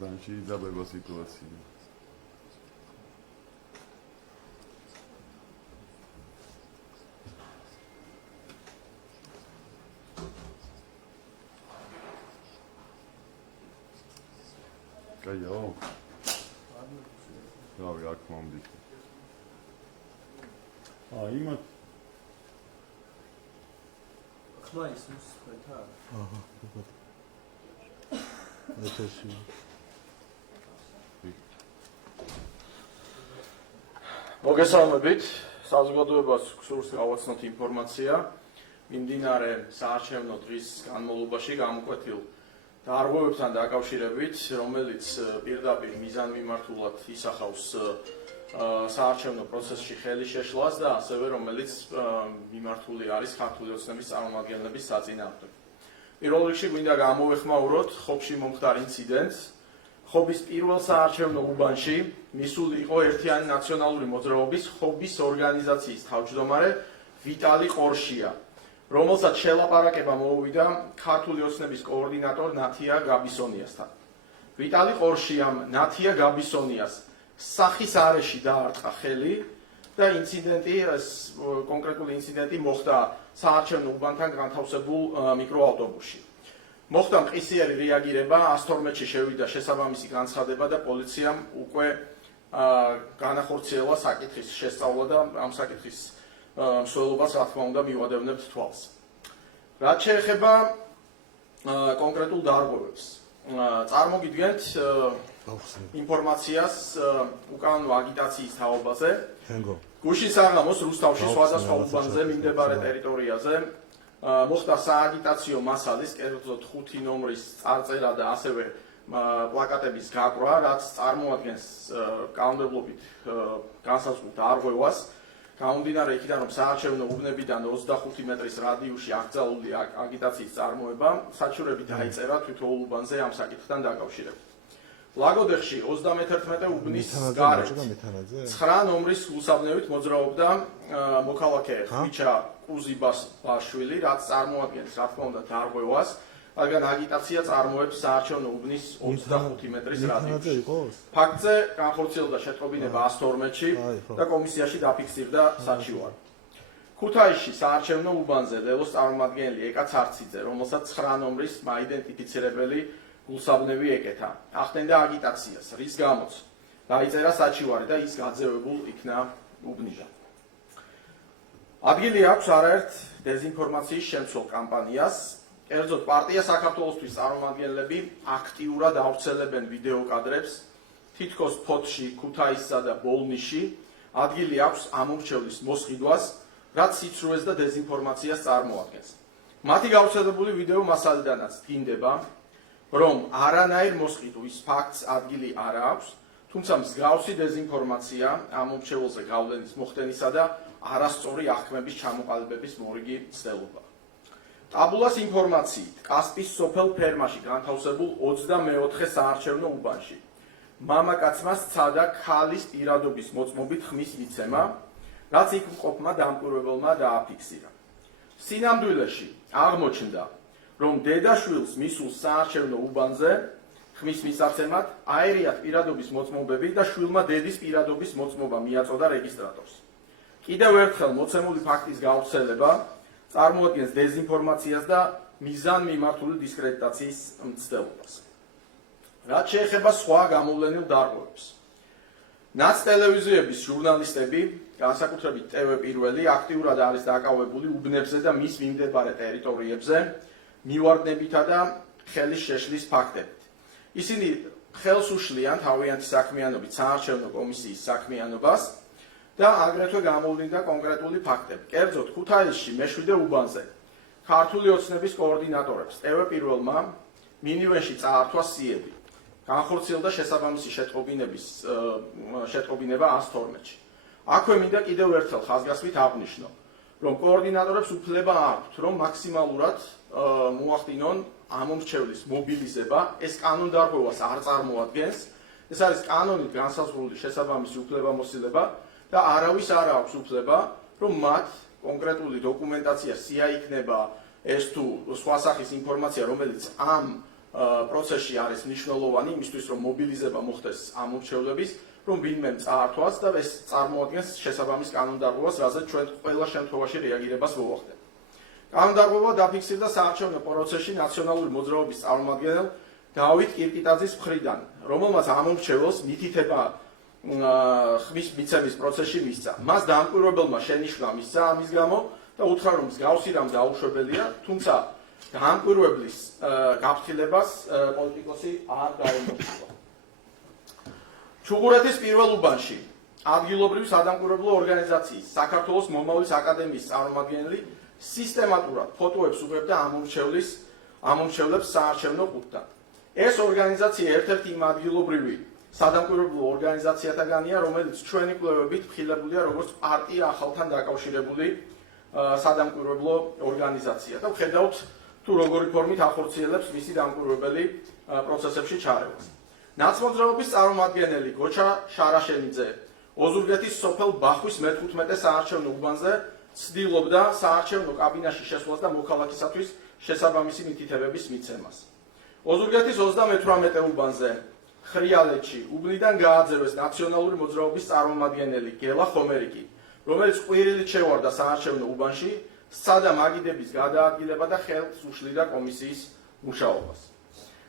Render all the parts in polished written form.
ბანში იძაბება სიტუაცია. კაიო. რავი, აქ მომდიქ. იმათ ხმა ისმის ხეთა? აჰა, უბრალოდ. ეთერში. მოგესალმებით, საზოგადოებას გსურს გავაცნოთ ინფორმაცია მიმდინარე საარჩევნო დღის განმავლობაში გამოკვეთილ დარღვევებთან დაკავშირებით, რომელიც პირდაპირ მიზანმიმართულად ისახავს საარჩევნო პროცესში ხელის შეშლას და ასევე რომელიც მიმართული არის ქართული ოცნების წარმომადგენლების საწინააღმდეგოდ. პირველ რიგში გვინდა გამოვეხმაუროთ ხობში მომხდარ ინციდენტს. ხობის პირველ საარჩევნო უბანში მისული იყო ერთიანი ნაციონალური მოძრაობის ხობის ორგანიზაციის თავმჯდომარე ვიტალი ყორშია, რომელსაც შელაპარაკება მოუვიდა ქართული ოცნების კოორდინატორ ნათია გაბისონიასთან. ვიტალი ყორშიამ ნათია გაბისონიას სახის არეში დაარტყა ხელი და კონკრეტული ინციდენტი მოხდა საარჩევნო უბანთან განთავსებულ მიკროავტობუსში. მოხდა მყისიერი რეაგირება, 112-ში შევიდა შესაბამისი განცხადება და პოლიციამ უკვე განახორციელა საკითხის შესწავლა და ამ საკითხის მსვლელობას რა თქმა უნდა მივადევნებთ თვალს. რაც შეეხება კონკრეტულ დარღვევებს, წარმოგიდგენთ ინფორმაციას უკანონო აგიტაციის თაობაზე. გუშინ საღამოს რუსთავში სხვადასხვა უბანზე მიმდებარე ტერიტორიაზე მოხდა სააგიტაციო მასალის, კერძოდ 5 ნომრის წარწერა და ასევე პლაკატების გაკვრა, რაც წარმოადგენს კანონმდებლობით განსაზღვრულ დარღვევას. გამომდინარე იქიდან, რომ საარჩევნო უბნებიდან 25 მეტრის რადიუსში აკრძალული აგიტაციის წარმოება, საჩურები დაიწერა თითოეულ უბანზე ამ საკითხთან დაკავშირებით. ლაგოდეხში 31 უბნის გარეთ 9 ნომრის გულსაბნევით მოძრაობდა მოქალაქე ხვიჩა კუზიბაშვილი, რაც წარმოადგენს რა თქმა უნდა დარღვევას, რადგან აგიტაცია წარმოებს საარჩევნო უბნის 25 მეტრის რადიუსში. ფაქტზე განხორციელდა შეტყობინება 112-ში და კომისიაში დაფიქსირდა საჩივარი. ქუთაისში საარჩევნო უბანზე ლელოს წარმომადგენელი ეკა ცარციძე, რომელსაც 9 ნომრის მაიდენტიფიცირებელი გულსაბნევი ეკეთა, ახდენდა აგიტაციას, რის გამოც დაიწერა საჩივარი და ის გაძევებულ იქნა უბნიდან. ადგილი აქვს არაერთ დეზინფორმაციის შემცველ კამპანიას, კერძოდ პარტია საქართველოსთვის წარმომადგენლები აქტიურად ავრცელებენ ვიდეო კადრებს, თითქოს ფოთში, ქუთაისსა და ბოლნიში, ადგილი აქვს ამომრჩევლის მოსყიდვას, რაც სიცრუეს და დეზინფორმაციას წარმოადგენს. მათი გავრცელებული ვიდეო მასალიდანაც დგინდება, რომ არანაირ მოსყიდვის ფაქტს ადგილი არ აქვს, თუმცა მსგავსი დეზინფორმაცია ამომრჩეველზე გავლენის მოხდენისა და არასწორი აღქმების ჩამოყალიბების მორიგი მცდელობა. ტაბულას ინფორმაციით, კასპის სოფელ ფერმაში განთავსებულ 24 საარჩევნო უბანში მამაკაცმა სცადა ქალის პირადობის მოწმობით ხმის მიცემა, რაც იქ მყოფმა დამკვირვებელმა დააფიქსირა. სინამდვილეში აღმოჩნდა, რომ დედაშვილს მისულ საარჩევნო უბანზე ხმის მისაცემად აერიათ პირადობის მოწმობები და შვილმა დედის პირადობის მოწმობა მიაწოდა რეგისტრატორს. კიდევ ერთხელ მოცემული ფაქტის გავრცელება წარმოადგენს დეზინფორმაციას და მიზანმიმართული დისკრედიტაციის მცდელობას. რაც შეეხება სხვა გამოვლენილ დარღვევებს. ნაც ტელევიზიების ჟურნალისტები, განსაკუთრებით TV პირველი, აქტიურად არის დაკავებული უბნებზე და მის მიმდებარე ტერიტორიებზე მივარდნებითა და ხელის შეშლის ფაქტებით. ისინი ხელს უშლიან თავიანთი საქმიანობით საარჩევნო კომისიის საქმიანობას და აგრეთვე გამოვლინდა კონკრეტული ფაქტები. კერძოდ, ქუთაისში მეშვიდე უბანზე ქართული ოცნების კოორდინატორებს TV პირველმა მინივენში წაართვა სიები. განხორციელდა შესაბამისი შეტყობინება 112-ში. აქვე მინდა კიდევ ერთხელ ხაზგასმით აღნიშნო, რომ კოორდინატორებს უფლება აქვთ, რომ მაქსიმალურად მოახდინონ ამომრჩევლის მობილიზება, ეს კანონდარღვევას არ წარმოადგენს, ეს არის კანონით განსაზღვრული შესაბამისი უფლებამოსილება და არავის არ აქვს უფლება, რომ მათ კონკრეტული დოკუმენტაცია, სია იქნება ეს თუ სხვა სახის ინფორმაცია, რომელიც ამ პროცესში არის მნიშვნელოვანი იმისთვის, რომ მობილიზება მოხდეს ამ მრჩევლების, რომ ვინმე წაართვას და ეს წარმოადგენს შესაბამის კანონდარღვევას, რაზეც ჩვენ ყველა შემთხვევაში რეაგირებას მოვახდენთ. კანონდარღვევა დაფიქსირდა საარჩევნო პროცესში ნაციონალური მოძრაობის წარმომადგენელ დავით კირკიტაძის მხრიდან, რომელმაც ამომრჩეველს მითითება ხმის მიცემის პროცესში მისცა. მას დამკვირვებელმა შენიშვნა მისცა ამის გამო და უთხრა, რომ მსგავსი რამ დაუშვებელია, თუმცა დამკვირვებლის გაფრთხილებას პოლიტიკოსი არ დაემორჩილა. ჩუღურეთის პირველ უბანში ადგილობრივი სადამკვირვებლო ორგანიზაციის საქართველოს მომავლის აკადემიის წარმომადგენელი სისტემატურად ფოტოებს უღებდა ამომრჩევლებს საარჩევნო ყუთთან. ეს ორგანიზაცია ერთ-ერთი იმ ადგილობრივი სადამკვირვებლო ორგანიზაციათაგანია, რომელიც ჩვენი კვლევებით ხილებულია როგორც პარტია ახალთან დაკავშირებული სადამკვირვებლო ორგანიზაცია და ვხედავთ თუ როგორი ფორმით ახორციელებს მისი დამკვირვებელი პროცესებში ჩარევას. ნაცმოძრაობის წარმომადგენელი გოჩა შარაშენიძე ოზურგეთის სოფელ ბახვის მე-15 საარჩევნო უბანზე ცდილობდა საარჩევნო კაბინაში შესვლას და მოქალაქისათვის შესაბამისი მითითებების მიცემას. ოზურგეთის 38 უბანზე ხრიალეთში უბნიდან გააძევეს ნაციონალური მოძრაობის წარმომადგენელი გელა ხომერიკი, რომელიც ყვირილით შევარდა საარჩევნო უბანში, სცადა მაგიდების გადაადგილება და ხელს უშლიდა კომისიის მუშაობას.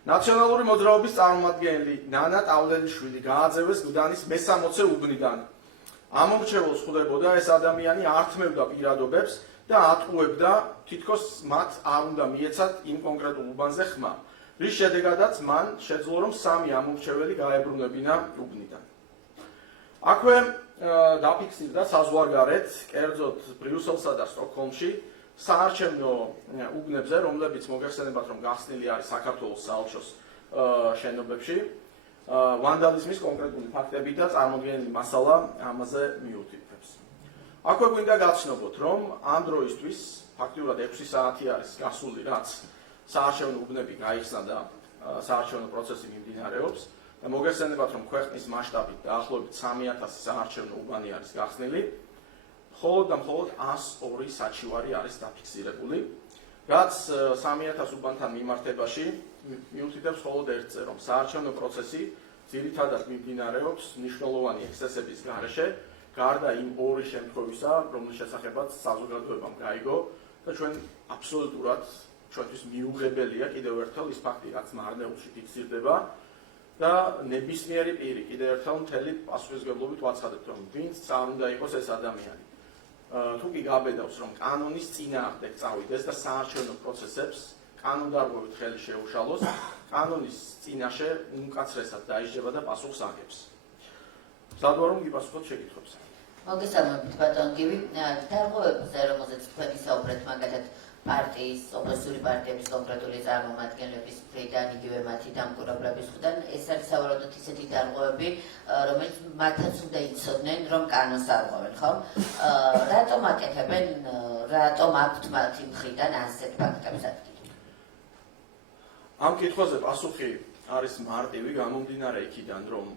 ნაციონალური მოძრაობის წარმომადგენელი ნანა ტავლელიშვილი გააძევეს გდანის მე-60 უბნიდან. ამომრჩეველს ხვდებოდა ეს ადამიანი ართმევდა პირადობებს და ატყუებდა თითქოს მათ არ უნდა მიეცათ იმ კონკრეტულ უბანზე ხმა, რის შედეგადაც მან შეძლო რომ 3 ამომრჩეველი გაებრუნებინა უბნიდან. აქვე დაფიქსირდა საზღვარგარეთ, კერძოდ ბრიუსელსა და სტოკჰოლმში საარჩევნო უბნებზე, რომლებიც მოგეხსენებათ, რომ გახსნილი არის საქართველოს საელჩოს შენობებში, ვანდალიზმის კონკრეტული ფაქტები და წარმოდგენილი მასალა ამაზე მიუთითებს. აქვე გვინდა გაცნობოთ, რომ ამ დროისთვის ფაქტიურად 6 საათი არის გასული, რაც საარჩევნო უბნები გაიხსნა და საარჩევნო პროცესი მიმდინარეობს და მოგეხსენებათ, რომ ქვეყნის მასშტაბით დაახლოებით 3000 საარჩევნო უბანი არის გახსნილი. მხოლოდ და მხოლოდ 102 საჩივარი არის დაფიქსირებული, რაც 3000 უბანთან მიმართებაში მიუთითებს მხოლოდ ერთზე, რომ საარჩევნო პროცესი ძირითადად მიმდინარეობს მნიშვნელოვანი ექსცესების გარეშე, გარდა იმ 2 შემთხვევისა, რომლის შესახებაც საზოგადოებამ გაიგო და ჩვენ აბსოლუტურად ჩვენთვის მიუღებელია კიდევ ერთხელ ის ფაქტი, რაც მარნეულში ფიქსირდება და ნებისმიერი პირი კიდევ ერთხელ მთელი პასუხისმგებლობით ვაცხადებთ, რომ ვინც არ უნდა იყოს ეს ადამიანი. თუ კი გაბედავს, რომ კანონის წინააღმდეგ წავიდეს და საარჩევნო პროცესებს კანონდარღვევით ხელი შეუშალოს, კანონის წინაშე უმკაცრესად დაიჯდება და პასუხს აგებს. მზადვარ რომ გიპასუხოთ შეკითხვებს. მოგესალმებით ბატონ გივი, დარღვევებზე, რომელზეც თქვენ ისაუბრეთ, მაგალითად პარტიის, ოპოზიციური პარტიების კონკრეტული წარმომადგენლების მხრიდან, იგივე მათი დამკვირვებლების მხრიდან, ეს არის სავარაუდოდ ისეთი დარღვევები, რომელიც მათაც უნდა იცოდნენ, რომ კანონს არღვევენ, ხო? რატომ აკეთებენ, რატომ აქვთ მათი მხრიდან ასეთ ფაქტებს ადგილი? ამ კითხვაზე პასუხი არის მარტივი, გამომდინარე იქიდან, რომ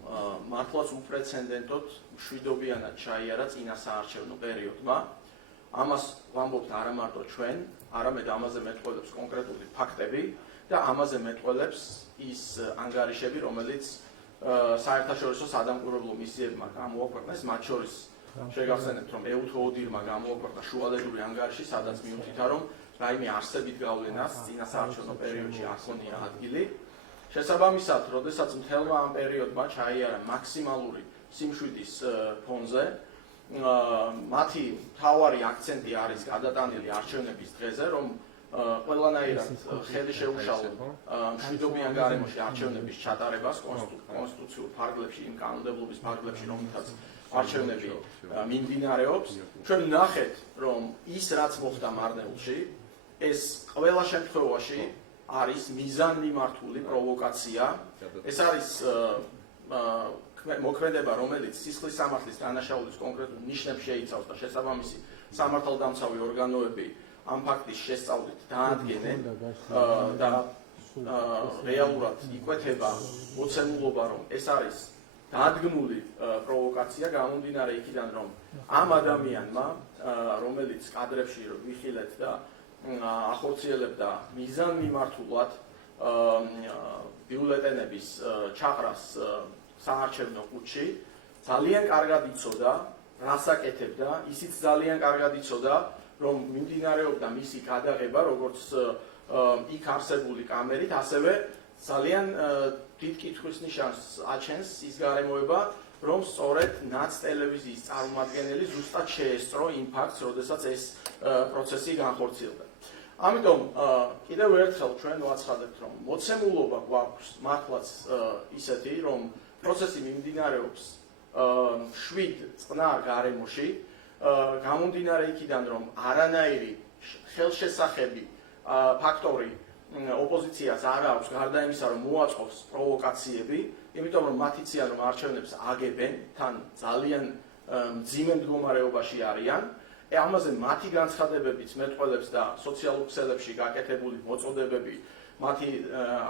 მართლაც უპრეცედენტოდ მშვიდობიანად ჩაიარა წინა საარჩევნო პერიოდმა. ამას ვამბობთ არა მარტო ჩვენ, არამედ ამაზე მეტყველებს კონკრეტული ფაქტები და ამაზე მეტყველებს ის ანგარიშები, რომელიც საერთაშორისო სადამკვირვებლო მისიებმა გამოაქვეყნეს, მათ შორის შეგახსენებთ, რომ ეუთო ოდირმა გამოაქვეყნა შუალედური ანგარიში, სადაც მიუთითა, რომ რაიმე არსებით გავლენას წინა საარჩევნო პერიოდში არ ჰქონია ადგილი. შესაბამისად, როდესაც მთელმა ამ პერიოდმა ჩაიარა მაქსიმალური სიმშვიდის ფონზე, მათი მთავარი აქცენტი არის გადატანილი არჩევნების დღეზე, რომ ყველანაირად ხელი შეუშალონ მშვიდობიან გარემოში არჩევნების ჩატარებას კონსტიტუციურ ფარგლებში, იმ კანონმდებლობის ფარგლებში, რომლითაც არჩევნები მიმდინარეობს. ჩვენ ვნახეთ, რომ ის რაც მოხდა მარნეულში, ეს ყველა შემთხვევაში არის მიზანმიმართული პროვოკაცია. ეს არის მოქმედება, რომელიც სისხლის სამართლის დანაშაულის კონკრეტულ ნიშნებს შეიცავს და შესაბამისი სამართალდამცავი ორგანოები ამ ფაქტის შესწავლით დაადგენენ და რეალურად იკვეთება მოცემულობა, რომ ეს არის დადგმული პროვოკაცია, გამომდინარე იქიდან, რომ ამ ადამიანმა, რომელიც კადრებში ვიხილეთ და ახორციელებდა მიზანმიმართულად ბიულეტენების ჩაყრას საარჩევნო კუთხეში ძალიან კარგად იცოდა, რას აკეთებდა, ისიც ძალიან კარგად იცოდა, რომ მიმდინარეობდა მისი გადაღება, როგორც იქ არსებული კამერით, ასევე ძალიან დიდ კითხვის ნიშანს აჩენს ის გარემოება, რომ სწორედ ნაც ტელევიზიის წარმომადგენელი ზუსტად შეესწრო იმ ფაქტს, როდესაც ეს პროცესი განხორციელდა. ამიტომ კიდევ ერთხელ ჩვენ ვაცხადებთ, რომ მოცემულობა გვაქვს მართლაც ისეთი, რომ პროცესი მიმდინარეობს 7 წყნარ გარემოში, გამომდინარე იქიდან, რომ არანაირი ხელშესახები ფაქტორი ოპოზიციას არ აქვს, გარდა იმისა, რომ მოაწყობს პროვოკაციები, იმიტომ რომ მათ იციან, რომ არჩევნებს აგებენ, თან ძალიან მძიმე მდგომარეობაში არიან. ამაზე მათი განცხადებებიც მეტყველებს და სოციალურ ქსელებში გაკეთებული მოწოდებები მათი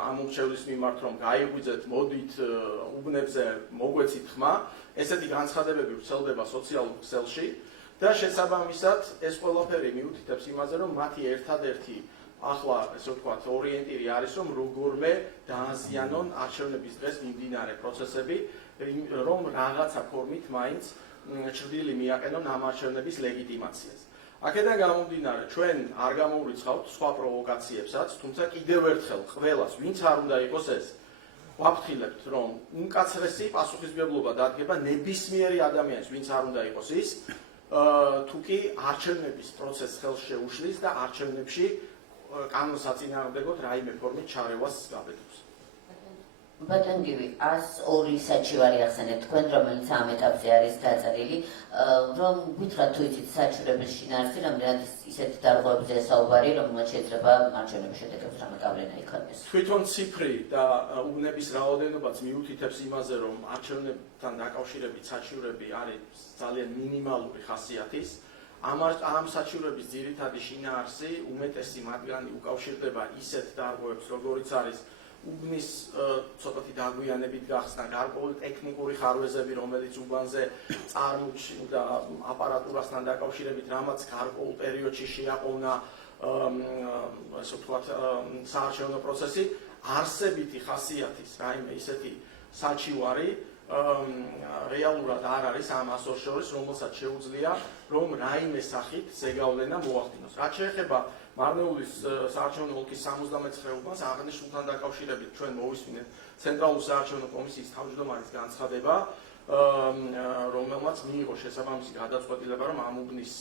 ამ მრჩევლის მიმართ, რომ გაიღვიძეთ, მოდით, უბნებზე მოგვეცით ხმა, ესეთი განცხადებები ვრცელდება სოციალურ ქსელში და შესაბამისად ეს ყველაფერი მიუთითებს იმაზე, რომ მათი ერთადერთი ახლა ესე ვთქვათ ორიენტირი არის, რომ როგორმე დააზიანონ არჩევნების დღეს მიმდინარე პროცესები, რომ რაღაცა ფორმით მაინც ჭრილი მიაყენონ ამ არჩევნების ლეგიტიმაციას. აქედან გამომდინარე, ჩვენ არ გამოვრიცხავთ სხვა პროვოკაციებსაც, თუმცა კიდევ ერთხელ ყველას, ვინც არ უნდა იყოს ეს, ვაფრთხილებთ, რომ უმკაცრესი პასუხისმგებლობა დადგება ნებისმიერი ადამიანის, ვინც არ უნდა იყოს ის, თუ კი არჩევნების პროცესს ხელს შეუშლის და არჩევნებში კანონსაწინააღმდეგოდ რაიმე ფორმით ჩარევას გაბედავს. ბატონ გივი, 102 საჩივარი ახსენეთ თქვენ, რომელიც ამ ეტაპზე არის დაწერილი, რომ გითხრათ თუ იცით საჩივრების შინაარსი, რამდენად ისეთ დარღვევებზეა საუბარი, რომელმაც შეიძლება არჩევნების შედეგებს რამე გავლენა იქონიოს. თვითონ ციფრი და უბნების რაოდენობაც მიუთითებს იმაზე, რომ არჩევნებთან დაკავშირებით საჩივრები არის ძალიან მინიმალური ხასიათის. ამ საჩივრების ძირითადი შინაარსი უმეტესი მათგანი უკავშირდება ისეთ დარღვევებს, როგორიც არის უბნის ცოტათი დაგვიანებით გახსნა, გარკვეული ტექნიკური ხარვეზები, რომელიც უბანზე წარმოჩნდა აპარატურასთან დაკავშირებით, რამაც გარკვეულ პერიოდში შეაყოვნა ასე ვთქვათ საარჩევნო პროცესი, არსებითი ხასიათის რაიმე ისეთი საჩივარი რეალურად არ არის ამ ასოს შორის, რომელსაც შეუძლია, რომ რაიმე სახით ზეგავლენა მოახდინოს. რაც შეეხება მარნეულის საარჩევნო ოლქის 79 უბანს აღნიშნულთან დაკავშირებით ჩვენ მოვისმინეთ ცენტრალური საარჩევნო კომისიის თავმჯდომარის განცხადება, რომელმაც მიიღო შესაბამისი გადაწყვეტილება, რომ ამ უბნის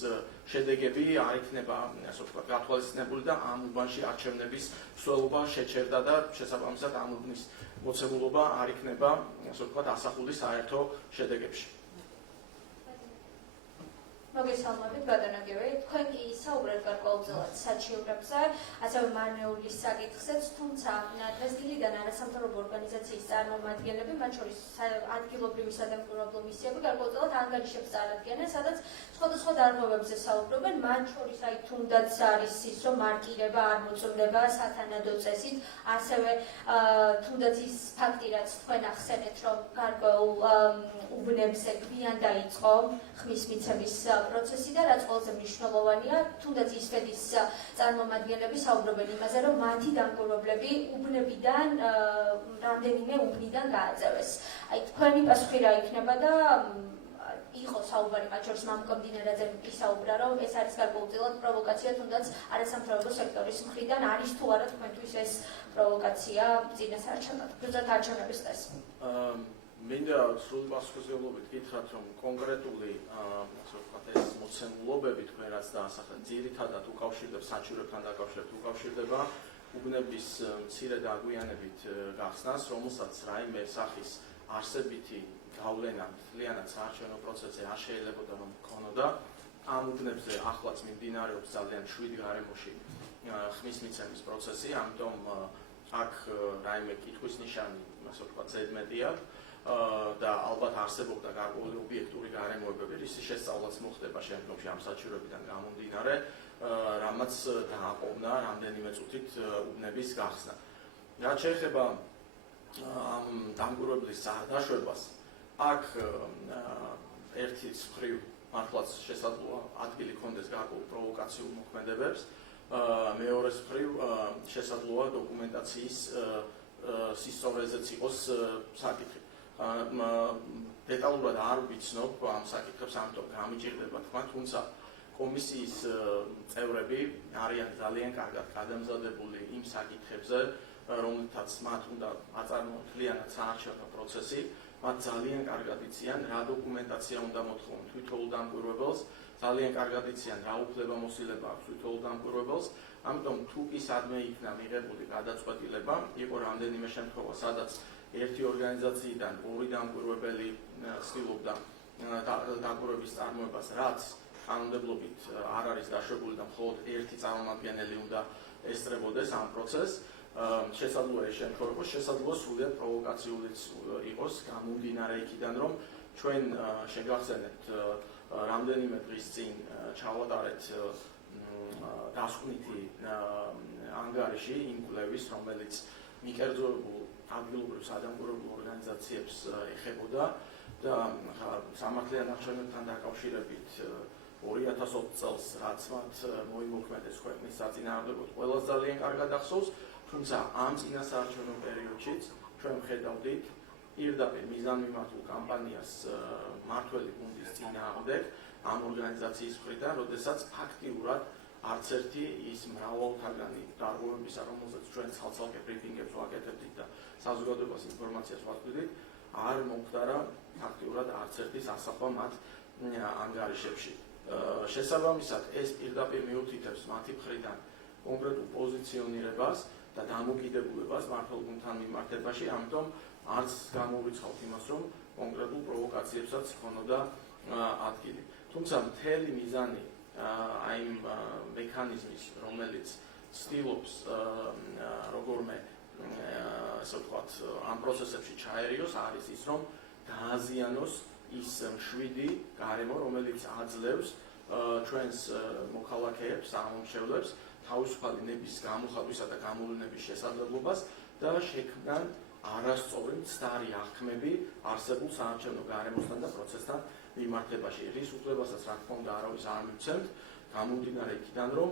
შედეგები არ იქნება, ასე ვთქვათ, გათვალისწინებული და ამ უბანში არჩევნების მსვლელობა შეჩერდა და შესაბამისად ამ უბნის მოცემულობა არ იქნება, ასე ვთქვათ, ასახული საერთო შედეგებში. მოგესალმებით, ბატონო გივი, თქვენ კი საუბრობთ გარკვეულწილად საჩივრებზე, ასევე მარნეულის საკითხზეც, თუმცა დღესდღეიდან არასამთავრობო ორგანიზაციის წარმომადგენლები, მათ შორის ადგილობრივი სადამკვირვებლო მისიები გარკვეულწილად ანგარიშებს წარადგენენ, სადაც სხვადასხვა დარღვევებზე საუბრობენ, მათ შორის აი თუნდაც არის ის, რომ მარკირება არ მოწმდება სათანადო წესით, ასევე თუნდაც ის ფაქტი, რაც თქვენ ახსენეთ, რომ გარკვეულ უბნებზე გვიან დაიწყო ხმის მიცემის პროცესი და რაც ყველაზე მნიშვნელოვანია, თუნდაც ისვედის წარმომადგენლები საუბრობენ იმაზე, რომ მათი დამკვირვებლები უბნებიდან რამდენიმე უბნიდან გააწევეს. აი თქვენი პასუხი რა იქნება და იყო საუბარი მათ შორის მამუკამდინარაძე ისაუბრა, რომ ეს არის გარკვეულწილად პროვოკაცია, თუნდაც არასამთავრობო სექტორის მხრიდან არის თუ არა თქვენთვის ეს პროვოკაცია წინასაარჩევნო არჩევნების დღეს. მინდა სრული პასუხისმგებლობით გითხრათ, რომ კონკრეტული ასე ვთქვათ ეს მოცემულობები თქვენ რაც დაასახეთ, ძირითადად უკავშირდება საჩივრებთან დაკავშირებით, უკავშირდება უბნების მცირე დაგვიანებით გახსნას, რომელსაც რაიმე სახის არსებითი გავლენა მთლიანად საარჩევნო პროცესზე არ შეიძლებოდა რომ ქონოდა. ამ უბნებზე ახლაც მიმდინარეობს ძალიან შვიდ გარემოში ხმის მიცემის პროცესი, ამიტომ აქ რაიმე კითხვის ნიშანი, ასე ვთქვათ, ზედმეტია. და ალბათ არსებობდა გარკვეული ობიექტური გარემოებები, რის შესწავლაც მოხდება შემდგომში ამ საჩივრებიდან გამომდინარე, რამაც დააყოვნა რამდენიმე წუთით უბნების გახსნა. რაც შეეხება ამ დამკვირვებლის დაშვებას, აქ ერთი მხრივ მართლაც შესაძლოა ადგილი ჰქონდეს გარკვეულ პროვოკაციულ მოქმედებებს, მეორეს მხრივ შესაძლოა დოკუმენტაციის სისწორეზეც იყოს საკითხი. დეტალურად არ ვიცნობ ამ საკითხებს, ამიტომ გამიჭირდება თქვა, თუმცა კომისიის წევრები არიან ძალიან კარგად გადამზადებული იმ საკითხებზე, რომლითაც მათ უნდა აწარმოონ მთლიანად საარჩევნო პროცესი, მათ ძალიან კარგად იციან, რა დოკუმენტაცია უნდა მოთხოვონ თვითოულ დამკვირვებელს, ძალიან კარგად იციან, რა უფლებამოსილება აქვს თვითოულ დამკვირვებელს, ამიტომ თუ კი სადმე იქნა მიღებული გადაწყვეტილება, იყო რამდენიმე შემთხვევა, სადაც ერთი ორგანიზაციიდან ორი დამკვირვებელი ცდილობდა დამკვირვების წარმოებას, რაც კანონმდებლობით არ არის დაშვებული და მხოლოდ ერთი წარმომადგენელი უნდა ესწრებოდეს ამ პროცესს. შესაძლოა ეს შემთხვევა იყოს, შესაძლოა სრულიად პროვოკაციულიც იყოს, გამომდინარე იქიდან, რომ ჩვენ შეგახსენებთ რამდენიმე დღის წინ ჩავატარეთ დასკვნითი ანგარიში იმ კვლევის, რომელიც მიკერძოებულ ადგილობრივ სადამკვირვებლო ორგანიზაციებს ეხებოდა და სამართლიან არჩევნებთან დაკავშირებით 2020 წელს, რაც მათ მოიმოქმედეს ქვეყნის საწინააღმდეგოდ, ყველას ძალიან კარგად ახსოვს, თუმცა ამ წინასაარჩევნო პერიოდშიც ჩვენ ვხედავდით პირდაპირ მიზანმიმართულ კამპანიას მმართველი გუნდის წინააღმდეგ ამ ორგანიზაციის მხრიდან, როდესაც ფაქტიურად არც ერთი ის მრავალთაგანი დარღვევებისა, რომელზეც ჩვენ ცალ-ცალკე ბრიფინგებს ვაკეთებდით და საზოგადოებას ინფორმაციას ვაწვდით, არ მომხდარა ფაქტიურად არც ერთი სასახვა მათ ანგარიშებში. შესაბამისად, ეს პირდაპირ მიუთითებს მათი მხრიდან კონკრეტულ პოზიციონირებას და დამოკიდებულებას მმართველ გუნდთან მიმართებაში, ამიტომ არც გამოვრიცხავთ იმას, რომ კონკრეტულ პროვოკაციებსაც ჰქონოდა ადგილი. თუმცა მთელი მიზანი აი იმ მექანიზმის, რომელიც ცდილობს როგორმე ასე ვთქვათ, ამ პროცესებში ჩაერიოს, არის ის, რომ დააზიანოს ის მშვიდი გარემო, რომელიც აძლევს ჩვენს მოქალაქეებს, ამომრჩევლებს თავისუფალი ნების გამოხატვისა და გამოვლენების შესაძლებლობას და შექმნან არასწორი მცდარი აღქმები არსებულ საარჩევნო გარემოსთან და პროცესთან მიმართებაში. რის უფლებასაც რა თქმა უნდა არავის არ მივცემთ, გამომდინარე იქიდან, რომ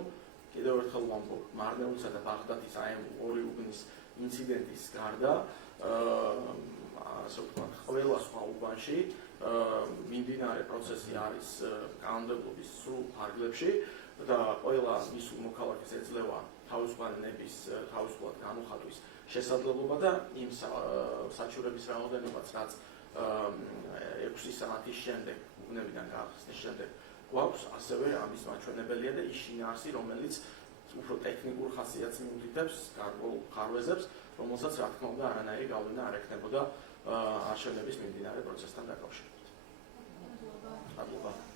კიდევ ერთხელ ვამბობ, მარნეულისა და ბაღდათის აი ორი უბნის ინციდენტის გარდა, ასე ვთქვათ, ყველა სხვა უბანში მიმდინარე პროცესი არის კანონმდებლობის სრულ ფარგლებში და ყველა მისულ მოქალაქეს ეძლევა თავისუფალი ნების თავისუფლად გამოხატვის შესაძლებლობა და იმ საჩივრების რაოდენობაც, რაც 6 საათის შემდეგ, უბნებიდან გახსნის შემდეგ გვაქვს, ასევე ამის მაჩვენებელია და ის შინაარსი, რომელიც უფრო ტექნიკურ ხასიათს მიუთითებს გარკვეულ ხარვეზებს, რომელსაც რა თქმა უნდა არანაირი გავლენა არ ექნებოდა არჩევნების მიმდინარე პროცესთან დაკავშირებით. მადლობა.